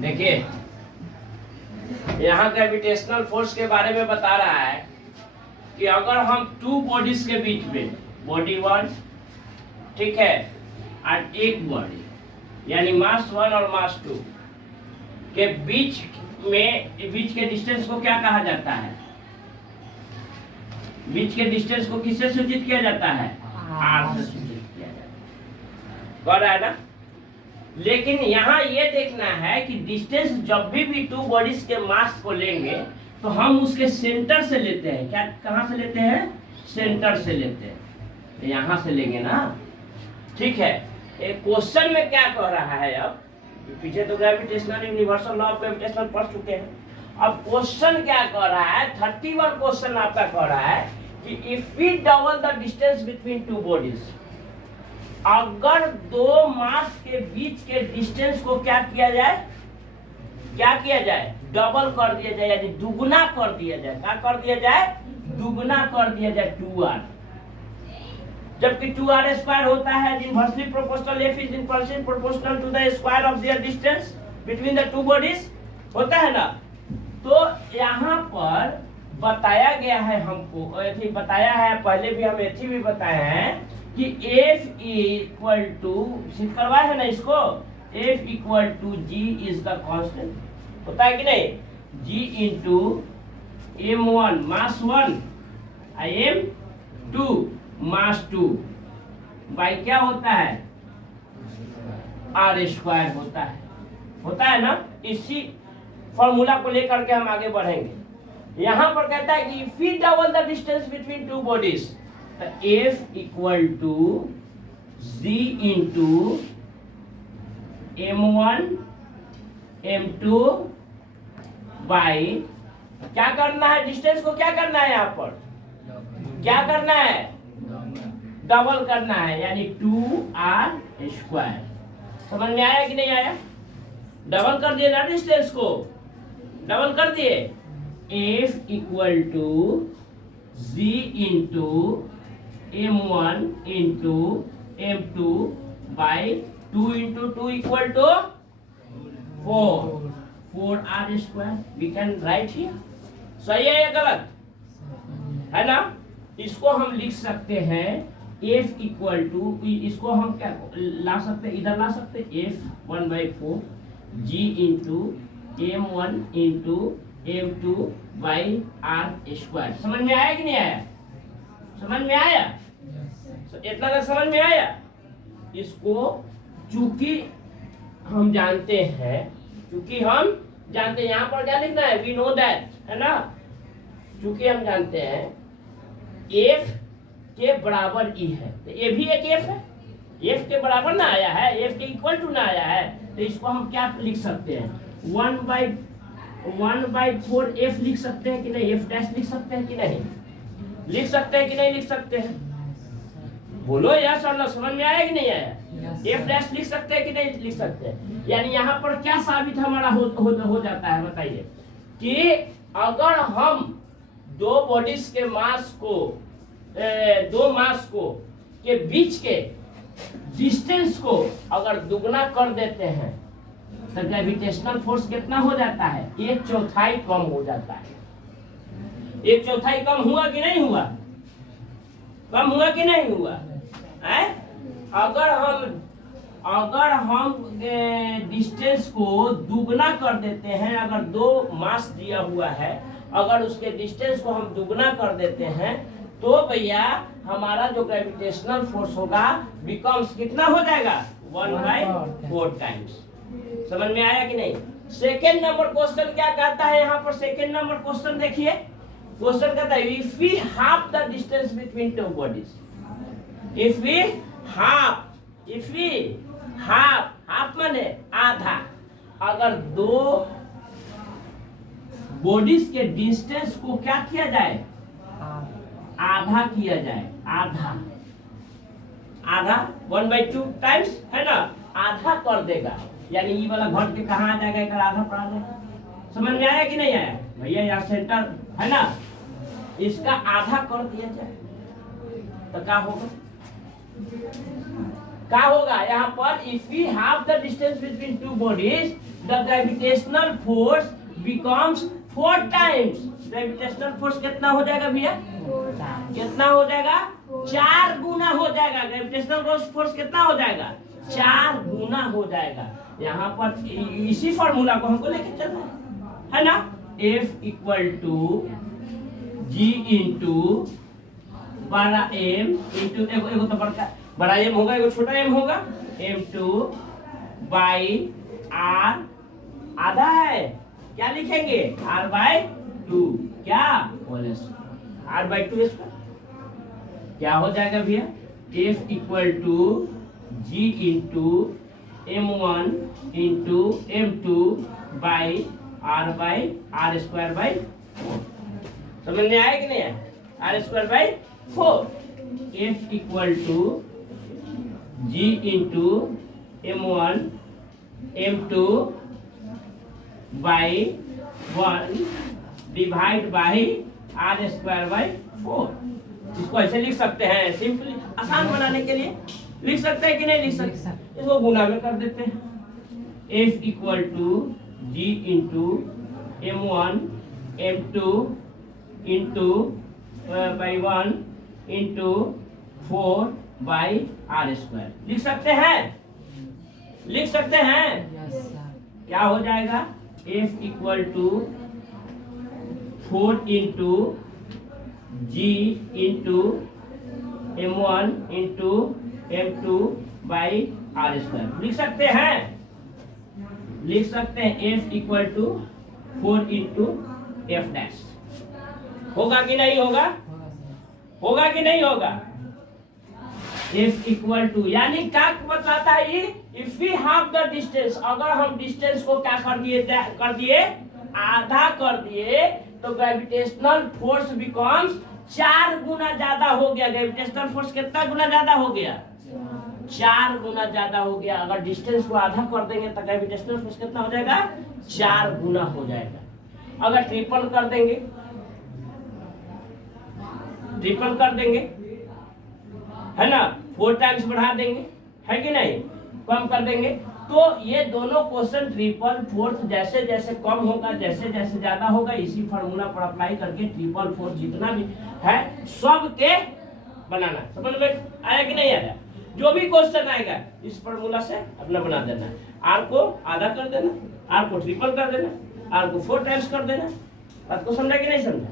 देखिए यहाँ gravitational force के बारे में बता रहा है कि अगर हम टू बॉडीज के बीच में, बॉडी वन, ठीक है, और एक बॉडी यानी मास वन और मास टू के बीच के डिस्टेंस को क्या कहा जाता है? बीच के डिस्टेंस को किससे सूचित किया जाता है? आर से सूचित किया जाता है। है ना? लेकिन यहाँ ये देखना है कि डिस्टेंस जब भी टू बॉडीज के मास को लेंगे तो हम उसके सेंटर से लेते हैं। क्या, कहाँ से लेते हैं? सेंटर से लेते हैं। तो यहाँ से लेंगे ना, ठीक है। एक क्वेश्चन में क्या कह रहा है, अब पीछे तो gravitational universal law of gravitational पढ़ चुके हैं। अब क्वेश्चन क्या कह रहा है? 31 क्वेश्चन आपका कह रहा है कि if we double the distance between two bodies, अगर दो मास के बीच के डिस्टेंस को क्या किया जाए? क्या किया जाए? डबल कर दिया जाए, यानी दुगुना कर दिया जाए। क्या कर दिया जाए? दुगुना कर दिया जाए, 2r। जबकि 2r स्क्वायर होता है inversely proportional, f is inversely proportional to the square of their distance between the two bodies, होता है ना। तो यहाँ पर बताया गया है हमको, बताया है, पहले भी हम एथी भी बताए हैं कि F इक्वल टू, सिद्ध करवाए है ना इसको, F equal to G is the constant, होता है कि नहीं? G into M1 mass 1 M2 mass 2 by क्या होता है? R स्क्वायर होता है ना। इसी फॉर्मूला को लेकर के हम आगे बढ़ेंगे। यहाँ पर कहता है कि if we double the distance between two bodies, F equal to G into M1 M2 by, क्या करना है? डिस्टेंस को क्या करना है? यहाँ पर क्या करना है? डबल करना है, यानी 2r स्क्वायर। समझ में आया कि नहीं आया? डबल कर दिए ना डिस्टेंस को, डबल कर दिए। F equal to G into M1 into M2 by 2 into 2 equal to 4r square. We can write here. सही है या गलत है ना? इसको हम लिख सकते हैं F इक्वल टू, इसको हम क्या ला सकते हैं? इधर ला सकते हैं F 1/4 G into M1 into M2 by R square. समझ में आया कि नहीं आया? समझ में आया? इतना तक समझ में आया? इसको चूंकि हम जानते हैं, यहाँ पर क्या लिखना है? वी नो दैट, है ना। चूंकि हम जानते हैं F के बराबर E है, तो ये भी एक F है। F के बराबर ना आया है, F के इक्वल टू ना आया है, तो इसको हम क्या लिख सकते हैं? 1/4 F लिख सकते हैं कि नहीं? F डैश लिख सकते हैं कि नहीं? लिख सकते हैं कि नहीं लिख सकते हैं? बोलो यार सर, समझ में आया कि नहीं आया? F डैश लिख सकते हैं कि नहीं लिख सकते हैं? यानी यहाँ पर क्या साबित हमारा हो जाता है, बताइए, कि अगर हम दो बॉडीज के मास को, दो मास को के बीच के डिस्टेंस को अगर दुगना कर देते हैं तो ग्रेविटेशनल फोर्स कितना हो जाता है? 1/4 कम हो जाता है। 1/4 कम हुआ कि नहीं हुआ? कम हुआ कि नहीं हुआ? अगर हम डिस्टेंस को दुगना कर देते हैं, अगर दो मास दिया हुआ है, अगर उसके डिस्टेंस को हम दुगना कर देते हैं, तो भैया हमारा जो ग्रेविटेशनल फोर्स होगा बिकम्स कितना हो जाएगा? 1/4 टाइम्स। समझ में आया कि नहीं? सेकेंड नंबर क्वेश्चन क्या कहता है? यहाँ पर सेकेंड नंबर क्वेश्चन देखिए, क्वेश्चन कहता है if we half the distance between two bodies, if we half माने आधा, अगर दो बॉडीज के डिस्टेंस को क्या किया जाए? आधा किया जाए, आधा 1/2 टाइम्स, है ना, आधा कर देगा, यानी ये वाला घट के कहाँ आ जाएगा? एक आधा पड़ा जाएगा। समझ में आया कि नहीं आया भैया? यहाँ सेंटर है ना, इसका आधा कर दिया जाए तो क्या होगा? क्या होगा यहाँ पर, if we have the distance between two bodies the gravitational force becomes 4 times. Gravitational force कितना हो जाएगा भैया, कितना हो जाएगा, 4 गुना हो जाएगा। ग्रेविटेशनल फोर्स कितना हो जाएगा, 4 गुना हो जाएगा। यहाँ पर इसी फॉर्मूला को हमको लेके चलना है ना, F equal to G into बड़ा M इंटू एगो तो बड़ा M होगा, एगो छोटा M होगा, M2 बाई R आधा है, क्या लिखेंगे, R बाई 2, क्या R बाई 2 स्क्वायर, क्या हो जाएगा भैया, F equal to G into M1 into M2 by R by R square by 4। समझ में आया कि नहीं है, R square by 4। F equal to G into M1 M2 बाई 1 divide by R square by 4। इसको ऐसे लिख सकते हैं, सिंपली आसान बनाने के लिए लिख सकते हैं कि नहीं लिख सकते, इसको गुना में कर देते हैं। F equal to G into M1 M2 into by 1 into 4 by R square लिख सकते हैं, लिख सकते हैं। क्या हो जाएगा, F equal to 4 into G into M1 into M2 by R square लिख सकते हैं, लिख सकते हैं। F equal to 4 into F dash, होगा कि नहीं होगा, होगा कि नहीं होगा। F इक्वल टू यानी क्या बताता है ये, if we have the distance, अगर हम डिस्टेंस को क्या कर दिए आधा कर दिए तो ग्रेविटेशनल फोर्स बिकम्स 4 गुना ज्यादा हो गया। ग्रेविटेशनल फोर्स कितना गुना ज्यादा हो गया, 4 गुना ज्यादा हो गया। अगर डिस्टेंस को आधा कर देंगे तो ग्रेविटेशनल फोर्स कितना हो जाएगा, 4 गुना हो जाएगा। अगर ट्रिपल कर देंगे, ट्रिपल कर देंगे है ना, 4 टाइम्स बढ़ा देंगे, है कि नहीं, कम कर देंगे, तो ये दोनों क्वेश्चन ट्रिपल फोर्स जैसे जैसे कम होगा, जैसे जैसे ज्यादा होगा, इसी फार्मूला पर अप्लाई करके ट्रिपल फोर्स जितना भी है सब के बनाना। समझ में आया कि नहीं आया, जो भी क्वेश्चन आएगा इस फार्मूला से अपना बना देना। आर को आधा कर देना, आर को ट्रिपल कर देना, आर को 4 टाइम्स कर देना। बात को समझा कि नहीं समझा।